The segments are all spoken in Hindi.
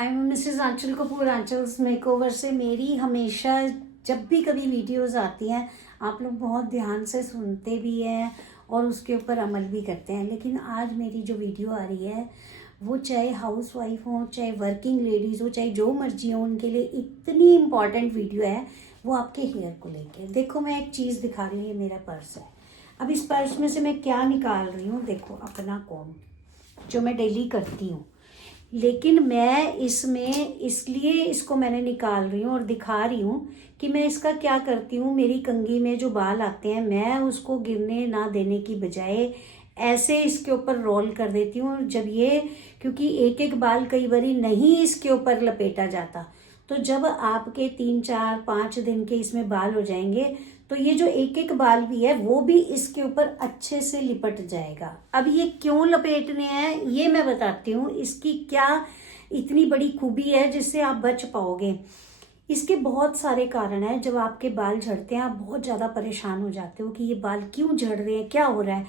I am Mrs Aanchal Kapoor, Aanchal's makeover से मेरी हमेशा जब भी कभी वीडियोस आती हैं आप लोग बहुत ध्यान से सुनते भी हैं और उसके ऊपर अमल भी करते हैं। लेकिन आज मेरी जो वीडियो आ रही है वो चाहे हाउस वाइफ हो, चाहे वर्किंग लेडीज़ हो, चाहे जो मर्जी हो, उनके लिए इतनी इम्पॉर्टेंट वीडियो है। वो आपके हेयर को लेके। देखो मैं एक चीज़ दिखा रही हूँ, ये मेरा पर्स है। अब इस पर्स में से मैं क्या निकाल रही हूँ, देखो अपना कॉम्ब जो मैं डेली करती हूँ। लेकिन मैं इसमें इसलिए इसको मैंने निकाल रही हूँ और दिखा रही हूँ कि मैं इसका क्या करती हूँ। मेरी कंघी में जो बाल आते हैं मैं उसको गिरने ना देने की बजाय ऐसे इसके ऊपर रोल कर देती हूँ। जब ये, क्योंकि एक एक बाल कई बारी नहीं इसके ऊपर लपेटा जाता, तो जब आपके 3 4 5 दिन के इसमें बाल हो जाएंगे तो ये जो एक एक बाल भी है वो भी इसके ऊपर अच्छे से लिपट जाएगा। अब ये क्यों लपेटने हैं ये मैं बताती हूँ। इसकी क्या इतनी बड़ी खूबी है जिससे आप बच पाओगे। इसके बहुत सारे कारण हैं। जब आपके बाल झड़ते हैं आप बहुत ज़्यादा परेशान हो जाते हो कि ये बाल क्यों झड़ रहे हैं, क्या हो रहा है।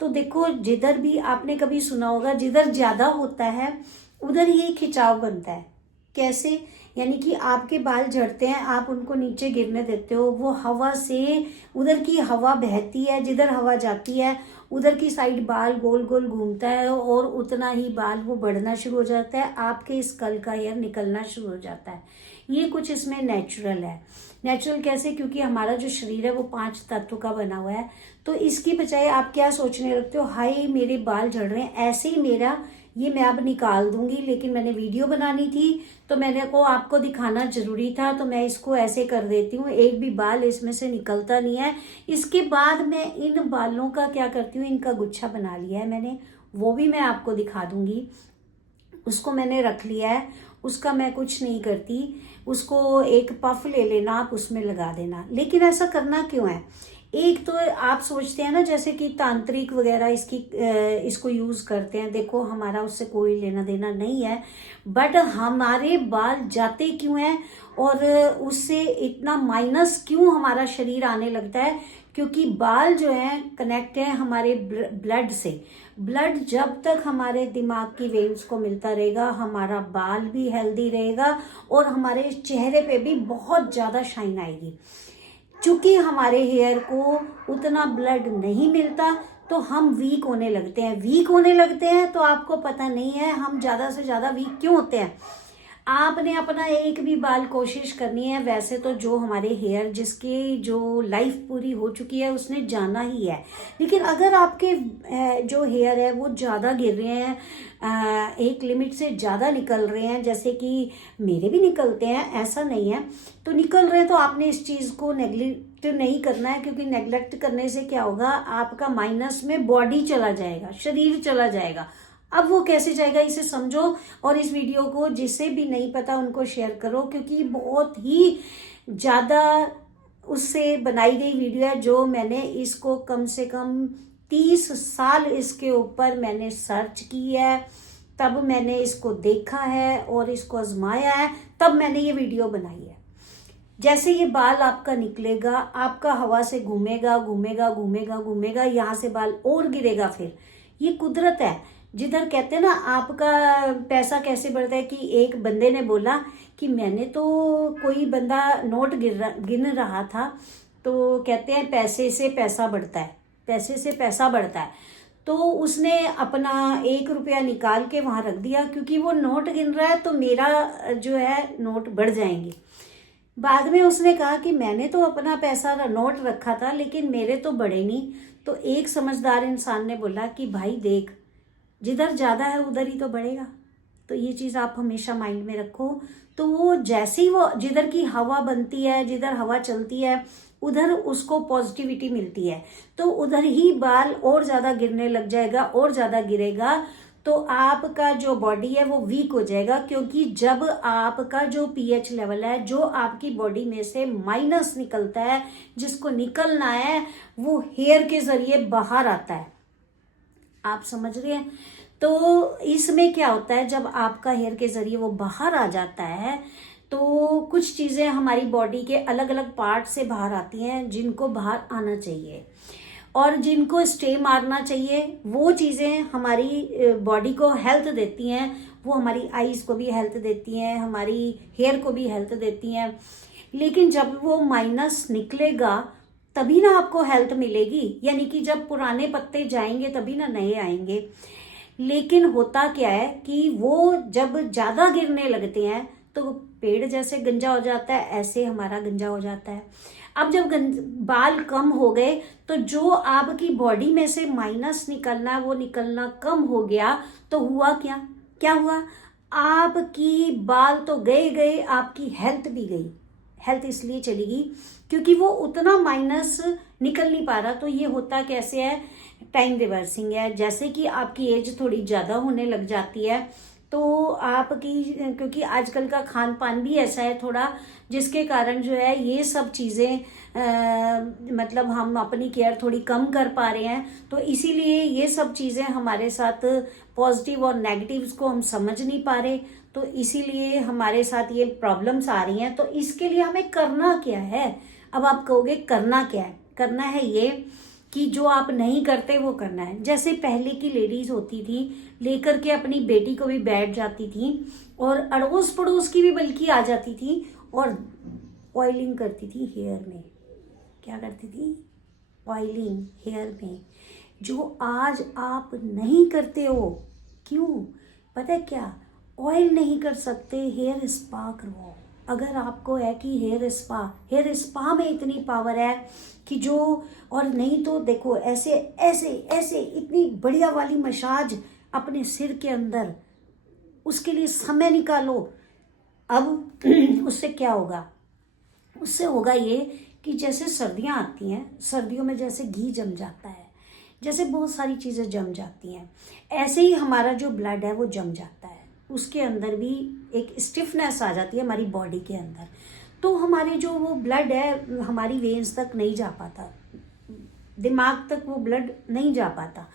तो देखो, जिधर भी आपने कभी सुना होगा, जिधर ज़्यादा होता है उधर ये खिंचाव बनता है। कैसे? यानी कि आपके बाल झड़ते हैं, आप उनको नीचे गिरने देते हो, वो हवा से, उधर की हवा बहती है, जिधर हवा जाती है उधर की साइड बाल गोल गोल घूमता है और उतना ही बाल वो बढ़ना शुरू हो जाता है, आपके स्कल का हेयर निकलना शुरू हो जाता है। ये कुछ इसमें नेचुरल है। नेचुरल कैसे? क्योंकि हमारा जो शरीर है वो 5 तत्व का बना हुआ है। तो इसकी बजाय आप क्या सोचने लगते हो, हाय मेरे बाल झड़ रहे हैं, ऐसे ही मेरा ये मैं अब निकाल दूंगी। लेकिन मैंने वीडियो बनानी थी तो मैंने को आपको दिखाना जरूरी था, तो मैं इसको ऐसे कर देती हूँ, एक भी बाल इसमें से निकलता नहीं है। इसके बाद मैं इन बालों का क्या करती हूँ, इनका गुच्छा बना लिया है मैंने, वो भी मैं आपको दिखा दूंगी। उसको मैंने रख लिया है, उसका मैं कुछ नहीं करती। उसको एक पफ ले लेना, आप उसमें लगा देना। लेकिन ऐसा करना क्यों है? एक तो आप सोचते हैं ना जैसे कि तांत्रिक वगैरह इसको यूज करते हैं। देखो हमारा उससे कोई लेना देना नहीं है, बट हमारे बाल जाते क्यों हैं और उससे इतना माइनस क्यों हमारा शरीर आने लगता है? क्योंकि बाल जो है कनेक्ट है हमारे ब्लड से। ब्लड जब तक हमारे दिमाग की वेव्स को मिलता रहेगा हमारा बाल भी हेल्दी रहेगा और हमारे चेहरे पे भी बहुत ज्यादा शाइन आएगी। चूंकि हमारे हेयर को उतना ब्लड नहीं मिलता तो हम वीक होने लगते हैं। वीक होने लगते हैं तो आपको पता नहीं है हम ज्यादा से ज्यादा वीक क्यों होते हैं। आपने अपना एक भी बाल कोशिश करनी है। वैसे तो जो हमारे हेयर, जिसकी जो लाइफ पूरी हो चुकी है उसने जाना ही है। लेकिन अगर आपके जो हेयर है वो ज़्यादा गिर रहे हैं, एक लिमिट से ज़्यादा निकल रहे हैं, जैसे कि मेरे भी निकलते हैं, ऐसा नहीं है, तो निकल रहे हैं, तो आपने इस चीज़ को नेग्लेक्ट नहीं करना है। क्योंकि नेग्लेक्ट करने से क्या होगा, आपका माइनस में बॉडी चला जाएगा, शरीर चला जाएगा। अब वो कैसे जाएगा इसे समझो और इस वीडियो को जिसे भी नहीं पता उनको शेयर करो, क्योंकि बहुत ही ज़्यादा उससे बनाई गई वीडियो है। जो मैंने इसको कम से कम 30 साल इसके ऊपर मैंने सर्च की है, तब मैंने इसको देखा है और इसको आजमाया है, तब मैंने ये वीडियो बनाई है। जैसे ये बाल आपका निकलेगा, आपका हवा से घूमेगा घूमेगा घूमेगा घूमेगा, यहाँ से बाल और गिरेगा। फिर ये कुदरत है। जिधर कहते हैं ना आपका पैसा कैसे बढ़ता है, कि एक बंदे ने बोला कि मैंने तो, कोई बंदा नोट गिन रहा था, तो कहते हैं पैसे से पैसा बढ़ता है, पैसे से पैसा बढ़ता है। तो उसने अपना 1 रुपया निकाल के वहां रख दिया, क्योंकि वो नोट गिन रहा है तो मेरा जो है नोट बढ़ जाएंगे। बाद में उसने कहा कि मैंने तो अपना पैसा नोट रखा था लेकिन मेरे तो बढ़े नहीं। तो एक समझदार इंसान ने बोला कि भाई देख, जिधर ज्यादा है उधर ही तो बढ़ेगा। तो ये चीज आप हमेशा माइंड में रखो। तो वो जैसे ही वो, जिधर की हवा बनती है, जिधर हवा चलती है उधर उसको पॉजिटिविटी मिलती है, तो उधर ही बाल और ज्यादा गिरने लग जाएगा और ज्यादा गिरेगा। तो आपका जो बॉडी है वो वीक हो जाएगा। क्योंकि जब आपका जो पीएच लेवल है, जो आपकी बॉडी में से माइनस निकलता है, जिसको निकलना है, वो हेयर के जरिए बाहर आता है। आप समझ रहे हैं? तो इसमें क्या होता है, जब आपका हेयर के जरिए वो बाहर आ जाता है तो कुछ चीजें हमारी बॉडी के अलग अलग पार्ट से बाहर आती हैं जिनको बाहर आना चाहिए। और जिनको स्टे मारना चाहिए वो चीज़ें हमारी बॉडी को हेल्थ देती हैं, वो हमारी आईज को भी हेल्थ देती हैं, हमारी हेयर को भी हेल्थ देती हैं। लेकिन जब वो माइनस निकलेगा तभी ना आपको हेल्थ मिलेगी, यानी कि जब पुराने पत्ते जाएंगे तभी ना नए आएंगे। लेकिन होता क्या है कि वो जब ज़्यादा गिरने लगते हैं तो पेड़ जैसे गंजा हो जाता है, ऐसे हमारा गंजा हो जाता है। अब जब बाल कम हो गए तो जो आपकी बॉडी में से माइनस निकलना वो निकलना कम हो गया, तो हुआ क्या, क्या हुआ, आपकी बाल तो गए गए, आपकी हेल्थ भी गई। हेल्थ इसलिए चली गई क्योंकि वो उतना माइनस निकल नहीं पा रहा। तो ये होता कैसे है, टाइम रिवर्सिंग है। जैसे कि आपकी एज थोड़ी ज़्यादा होने लग जाती है तो आपकी, क्योंकि आजकल का खान पान भी ऐसा है थोड़ा, जिसके कारण जो है ये सब चीज़ें मतलब हम अपनी केयर थोड़ी कम कर पा रहे हैं, तो इसीलिए ये सब चीज़ें हमारे साथ पॉजिटिव और नेगेटिव्स को हम समझ नहीं पा रहे, तो इसीलिए हमारे साथ ये प्रॉब्लम्स आ रही हैं। तो इसके लिए हमें करना क्या है? अब आप कहोगे करना क्या है? करना है ये कि जो आप नहीं करते वो करना है। जैसे पहले की लेडीज होती थी, लेकर के अपनी बेटी को भी बैठ जाती थी और अड़ोस पड़ोस की भी बल्कि आ जाती थी और ऑयलिंग करती थी हेयर में। क्या करती थी? ऑयलिंग हेयर में, जो आज आप नहीं करते हो। क्यों? पता है क्या? ऑयल नहीं कर सकते, हेयर स्पा करवाओ। अगर आपको है कि हेयर स्पा में इतनी पावर है कि जो, और नहीं तो देखो ऐसे ऐसे ऐसे इतनी बढ़िया वाली मसाज अपने सिर के अंदर, उसके लिए समय निकालो। अब उससे क्या होगा? उससे होगा ये कि जैसे सर्दियाँ आती हैं, सर्दियों में जैसे घी जम जाता है, जैसे बहुत सारी चीज़ें जम जाती हैं, ऐसे ही हमारा जो ब्लड है वो जम जाता है। उसके अंदर भी एक स्टिफनेस आ जाती है हमारी बॉडी के अंदर, तो हमारे जो वो ब्लड है हमारी वेन्स तक नहीं जा पाता, दिमाग तक वो ब्लड नहीं जा पाता।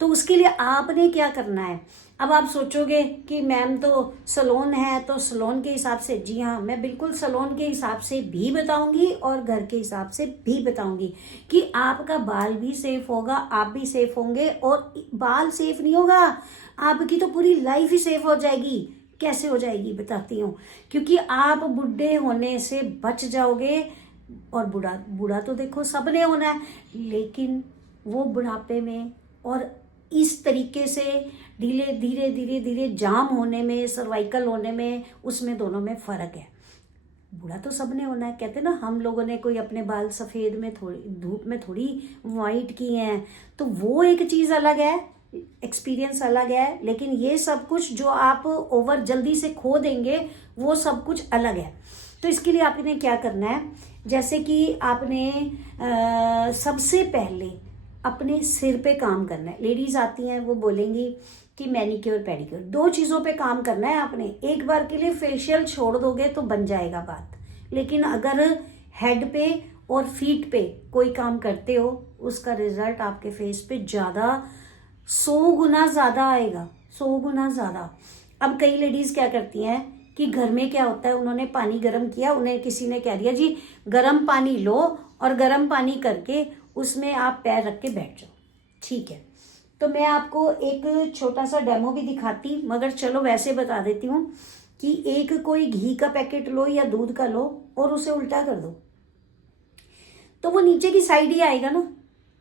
तो उसके लिए आपने क्या करना है? अब आप सोचोगे कि मैम तो सलोन है तो सलोन के हिसाब से, जी हाँ, मैं बिल्कुल सलोन के हिसाब से भी बताऊंगी और घर के हिसाब से भी बताऊंगी कि आपका बाल भी सेफ होगा, आप भी सेफ होंगे। और बाल सेफ नहीं होगा, आपकी तो पूरी लाइफ ही सेफ हो जाएगी। कैसे हो जाएगी बताती हूँ। क्योंकि आप बुढ़े होने से बच जाओगे, और बूढ़ा तो देखो सबने होना है, लेकिन वो बुढ़ापे में और इस तरीके से धीरे धीरे धीरे धीरे जाम होने में, सर्वाइकल होने में, उसमें दोनों में फर्क है। बूढ़ा तो सबने होना है। कहते ना, हम लोगों ने कोई अपने बाल सफ़ेद में थोड़ी धूप में थोड़ी वाइट किए हैं, तो वो एक चीज़ अलग है, एक्सपीरियंस अलग है। लेकिन ये सब कुछ जो आप ओवर जल्दी से खो देंगे वो सब कुछ अलग है। तो इसके लिए आपने क्या करना है? जैसे कि आपने सबसे पहले अपने सिर पे काम करना है। लेडीज आती हैं वो बोलेंगी कि मैनिक्योर पेडिक्योर, दो चीज़ों पे काम करना है आपने। एक बार के लिए फेशियल छोड़ दोगे तो बन जाएगा बात, लेकिन अगर हेड पे और फीट पे कोई काम करते हो उसका रिजल्ट आपके फेस पे ज़्यादा 100 गुना ज़्यादा आएगा, 100 गुना ज़्यादा। अब कई लेडीज़ क्या करती हैं कि घर में क्या होता है, उन्होंने पानी गर्म किया, उन्हें किसी ने कह दिया जी गर्म पानी लो और गर्म पानी करके उसमें आप पैर रख के बैठ जाओ। ठीक है, तो मैं आपको एक छोटा सा डेमो भी दिखाती, मगर चलो वैसे बता देती हूँ कि एक कोई घी का पैकेट लो या दूध का लो और उसे उल्टा कर दो, तो वो नीचे की साइड ही आएगा ना,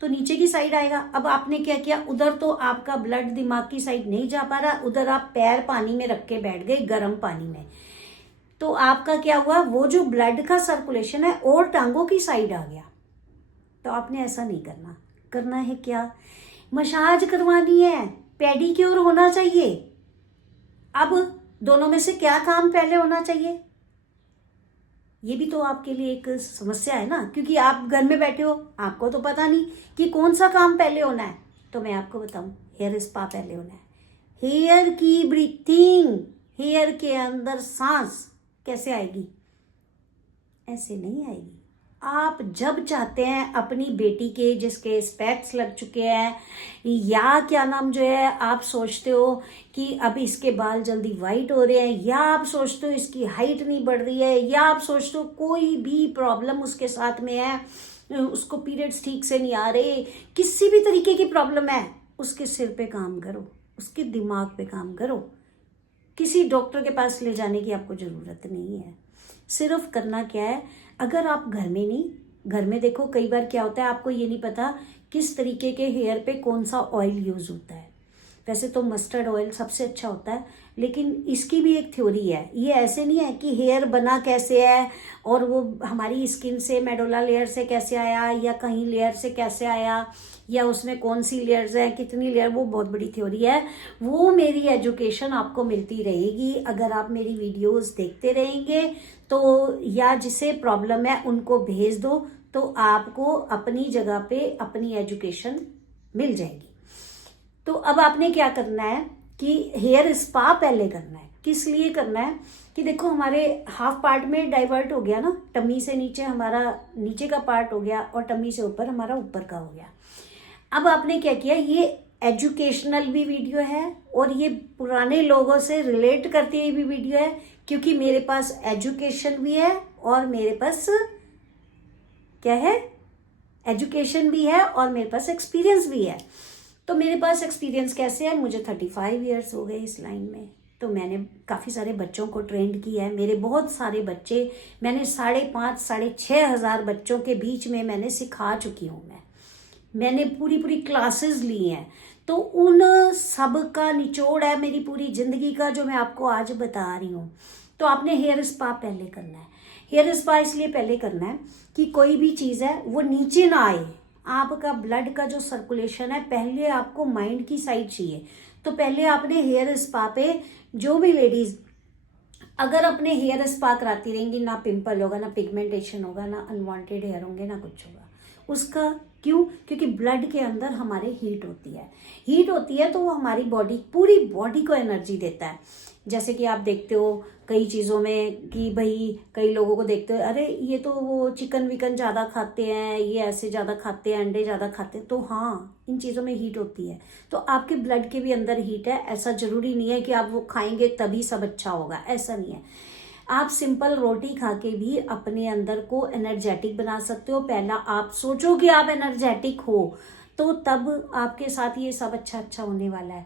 तो नीचे की साइड आएगा। अब आपने क्या किया, उधर तो आपका ब्लड दिमाग की साइड नहीं जा पा रहा, उधर आप पैर पानी में रख के बैठ गए, गर्म पानी में, तो आपका क्या हुआ, वो जो ब्लड का सर्कुलेशन है और टांगों की साइड आ गया। तो आपने ऐसा नहीं करना। करना है क्या? मसाज करवानी है, पेडिक्योर होना चाहिए। अब दोनों में से क्या काम पहले होना चाहिए? ये भी तो आपके लिए एक समस्या है ना, क्योंकि आप घर में बैठे हो, आपको तो पता नहीं कि कौन सा काम पहले होना है। तो मैं आपको बताऊं, हेयर स्पा पहले होना है। हेयर की ब्रीथिंग, हेयर के अंदर सांस कैसे आएगी? ऐसे नहीं आएगी। आप जब चाहते हैं अपनी बेटी के, जिसके स्पेक्स लग चुके हैं, या क्या नाम जो है, आप सोचते हो कि अब इसके बाल जल्दी वाइट हो रहे हैं, या आप सोचते हो इसकी हाइट नहीं बढ़ रही है, या आप सोचते हो कोई भी प्रॉब्लम उसके साथ में है, उसको पीरियड्स ठीक से नहीं आ रहे, किसी भी तरीके की प्रॉब्लम है, उसके सिर पे काम करो, उसके दिमाग पे काम करो। किसी डॉक्टर के पास ले जाने की आपको ज़रूरत नहीं है। सिर्फ करना क्या है, अगर आप घर में नहीं, घर में देखो कई बार क्या होता है, आपको ये नहीं पता किस तरीके के हेयर पे कौन सा ऑयल यूज़ होता है। वैसे तो मस्टर्ड ऑयल सबसे अच्छा होता है, लेकिन इसकी भी एक थ्योरी है। ये ऐसे नहीं है कि हेयर बना कैसे है और वो हमारी स्किन से, मेडोला लेयर से कैसे आया या कहीं लेयर से कैसे आया या उसमें कौन सी लेयर्स हैं, कितनी लेयर, वो बहुत बड़ी थ्योरी है। वो मेरी एजुकेशन आपको मिलती रहेगी अगर आप मेरी वीडियोस देखते रहेंगे तो, या जिसे प्रॉब्लम है उनको भेज दो तो आपको अपनी जगह पे अपनी एजुकेशन मिल जाएगी। तो अब आपने क्या करना है कि हेयर स्पा पहले करना है। किस लिए करना है कि देखो हमारे हाफ पार्ट में डाइवर्ट हो गया ना, टमी से नीचे हमारा नीचे का पार्ट हो गया और टमी से ऊपर हमारा ऊपर का हो गया। अब आपने क्या किया, ये एजुकेशनल भी वीडियो है और ये पुराने लोगों से रिलेट करती हुई भी वीडियो है, क्योंकि मेरे पास एजुकेशन भी है और मेरे पास क्या है, एजुकेशन भी है और मेरे पास एक्सपीरियंस भी है। तो मेरे पास एक्सपीरियंस कैसे है, मुझे 35 ईयर्स हो गए इस लाइन में। तो मैंने काफ़ी सारे बच्चों को ट्रेंड किया है। मेरे बहुत सारे बच्चे, मैंने 5,500 6,500 बच्चों के बीच में मैंने सिखा चुकी हूँ। मैंने पूरी क्लासेस ली हैं। तो उन सब का निचोड़ है मेरी पूरी ज़िंदगी का, जो मैं आपको आज बता रही हूँ। तो आपने हेयर स्पा पहले करना है। हेयर स्पा इसलिए पहले करना है कि कोई भी चीज़ है वो नीचे ना आए। आपका ब्लड का जो सर्कुलेशन है पहले आपको माइंड की साइड चाहिए। तो पहले आपने हेयर स्पा पे, जो भी लेडीज अगर अपने हेयर स्पा कराती रहेंगी, ना पिंपल होगा, ना पिगमेंटेशन होगा, ना अनवांटेड हेयर होंगे, ना कुछ होगा। उसका क्यों? क्योंकि ब्लड के अंदर हमारे हीट होती है। हीट होती है तो वो हमारी बॉडी, पूरी बॉडी को एनर्जी देता है। जैसे कि आप देखते हो कई चीज़ों में कि भाई कई लोगों को देखते हो, अरे ये तो वो चिकन विकन ज़्यादा खाते हैं, ये ऐसे ज़्यादा खाते हैं, अंडे ज़्यादा खाते हैं। तो हाँ, इन चीज़ों में हीट होती है। तो आपके ब्लड के भी अंदर हीट है। ऐसा ज़रूरी नहीं है कि आप वो खाएंगे तभी सब अच्छा होगा, ऐसा नहीं है। आप सिंपल रोटी खा के भी अपने अंदर को एनर्जेटिक बना सकते हो। पहला आप सोचो कि आप एनर्जेटिक हो, तो तब आपके साथ ये सब अच्छा होने वाला है।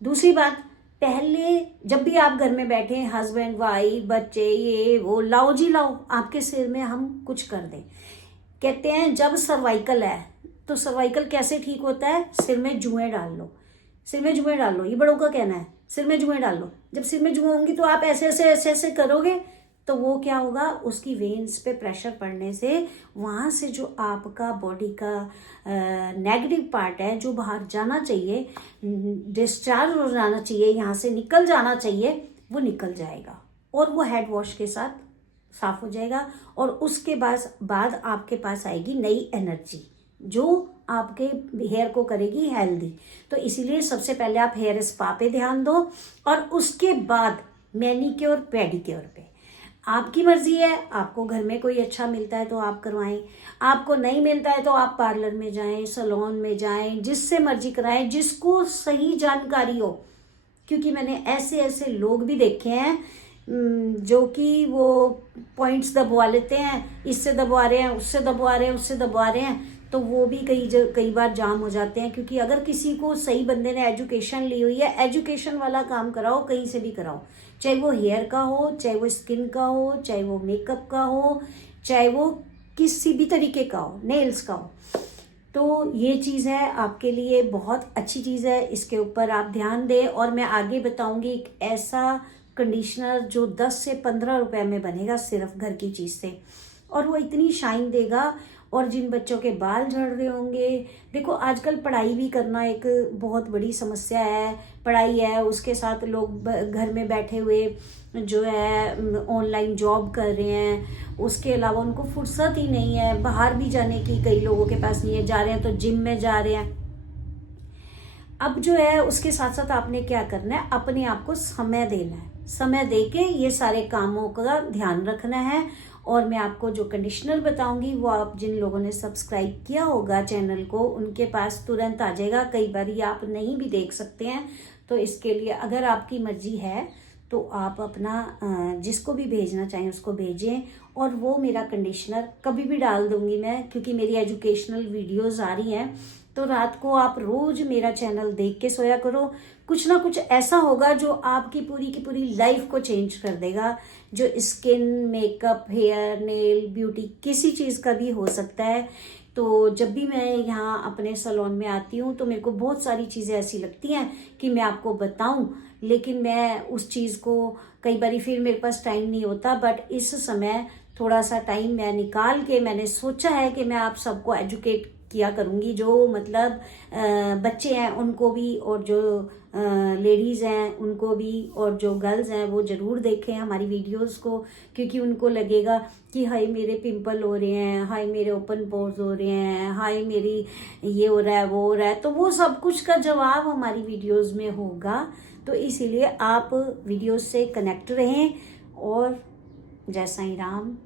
दूसरी बात, पहले जब भी आप घर में बैठे, हस्बैंड वाइफ बच्चे ये वो, लाओ जी लाओ, आपके सिर में हम कुछ कर दें। कहते हैं जब सर्वाइकल है तो सर्वाइकल कैसे ठीक होता है, सिर में जुएं डाल लो, सिर में जुएं डाल लो, ये बड़ों का कहना है, सिर में जुएं डाल लो। जब सिर में जुएं होंगी तो आप ऐसे ऐसे ऐसे ऐसे करोगे तो वो क्या होगा, उसकी वेन्स पे प्रेशर पड़ने से वहाँ से जो आपका बॉडी का नेगेटिव पार्ट है, जो बाहर जाना चाहिए, डिस्चार्ज हो जाना चाहिए, यहाँ से निकल जाना चाहिए, वो निकल जाएगा और वो हेड वॉश के साथ साफ हो जाएगा। और उसके बाद आपके पास आएगी नई एनर्जी जो आपके हेयर को करेगी हेल्दी। तो इसीलिए सबसे पहले आप हेयर स्पा पे ध्यान दो और उसके बाद मैनीक्योर पेडिक्योर पे। आपकी मर्जी है, आपको घर में कोई अच्छा मिलता है तो आप करवाएं, आपको नहीं मिलता है तो आप पार्लर में जाएं, सैलून में जाएं, जिससे मर्जी कराएं, जिसको सही जानकारी हो। क्योंकि मैंने ऐसे ऐसे लोग भी देखे हैं जो कि वो पॉइंट्स दबवा लेते हैं, इससे दबवा रहे हैं, उससे दबवा रहे हैं, उससे दबवा रहे हैं, तो वो भी कई बार जाम हो जाते हैं। क्योंकि अगर किसी को सही बंदे ने एजुकेशन ली हुई है, एजुकेशन वाला काम कराओ, कहीं से भी कराओ, चाहे वो हेयर का हो, चाहे वो स्किन का हो, चाहे वो मेकअप का हो, चाहे वो किसी भी तरीके का हो, नेल्स का हो, तो ये चीज़ है आपके लिए बहुत अच्छी चीज़ है। इसके ऊपर आप ध्यान दें। और मैं आगे बताऊंगी एक ऐसा कंडीशनर जो 10 से 15 रुपए में बनेगा सिर्फ घर की चीज़ से, और वो इतनी शाइन देगा। और जिन बच्चों के बाल झड़ रहे होंगे, देखो आजकल पढ़ाई भी करना एक बहुत बड़ी समस्या है। पढ़ाई है, उसके साथ लोग घर में बैठे हुए जो है ऑनलाइन जॉब कर रहे हैं, उसके अलावा उनको फुर्सत ही नहीं है बाहर भी जाने की, कई लोगों के पास नहीं है, जा रहे हैं तो जिम में जा रहे हैं। अब जो है उसके साथ साथ आपने क्या करना है, अपने आप को समय देना है, समय दे के ये सारे कामों का ध्यान रखना है। और मैं आपको जो कंडीशनर बताऊंगी वो आप जिन लोगों ने सब्सक्राइब किया होगा चैनल को, उनके पास तुरंत आ जाएगा। कई बार ये आप नहीं भी देख सकते हैं, तो इसके लिए अगर आपकी मर्जी है तो आप अपना जिसको भी भेजना चाहें उसको भेजें। और वो मेरा कंडीशनर कभी भी डाल दूंगी मैं, क्योंकि मेरी एजुकेशनल वीडियोस आ रही हैं। तो रात को आप रोज मेरा चैनल देख के सोया करो। कुछ ना कुछ ऐसा होगा जो आपकी पूरी की पूरी लाइफ को चेंज कर देगा, जो skin, makeup, hair, nail, beauty, किसी चीज़ का भी हो सकता है। तो जब भी मैं यहाँ अपने सैलून में आती हूँ तो मेरे को बहुत सारी चीज़ें ऐसी लगती हैं कि मैं आपको बताऊं, लेकिन मैं उस चीज़ को कई बार फिर मेरे पास टाइम नहीं होता। बट इस समय थोड़ा सा टाइम मैं निकाल के मैंने सोचा है कि मैं आप सबको एजुकेट किया करूँगी। जो मतलब बच्चे हैं उनको भी, और जो लेडीज़ हैं उनको भी, और जो गर्ल्स हैं वो ज़रूर देखें हमारी वीडियोस को, क्योंकि उनको लगेगा कि हाय मेरे पिंपल हो रहे हैं, हाय मेरे ओपन पोर्स हो रहे हैं, हाय मेरी ये हो रहा है, वो हो रहा है। तो वो सब कुछ का जवाब हमारी वीडियोस में होगा। तो इसीलिए आप वीडियोस से कनेक्ट रहें। और जय साईं राम।